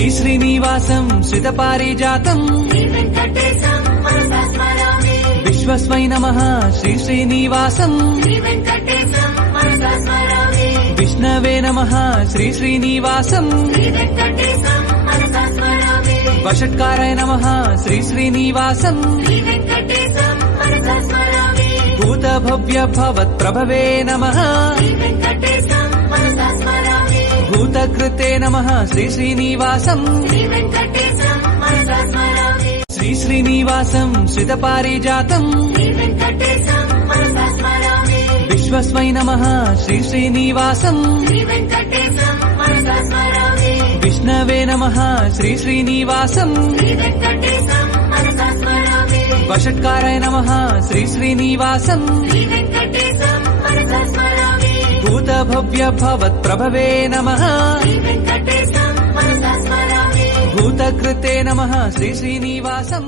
శ్రీ శ్రీనివాసం శ్రితపారిజాతం విశ్వస్మై నమః శ్రీ శ్రీనివాసం విష్ణవే నమః శ్రీ శ్రీనివాసం వషట్కారాయ నమః శ్రీ శ్రీనివాసం భూతభవ్య భవత్ప్రభవే నమః భూతకృతే నమః శ్రీ శ్రీనివాసం శ్రీ శ్రీనివాసం శ్రితపారిజాతం విశ్వస్మై నమః శ్రీ శ్రీనివాసం విష్ణవే నమః శ్రీ శ్రీనివాసం వషట్కారాయ నమః శ్రీ శ్రీనివాసం భూతభవ్య భవత్ప్రభవే నమః భూతకృతే నమః శ్రీ శ్రీనివాసం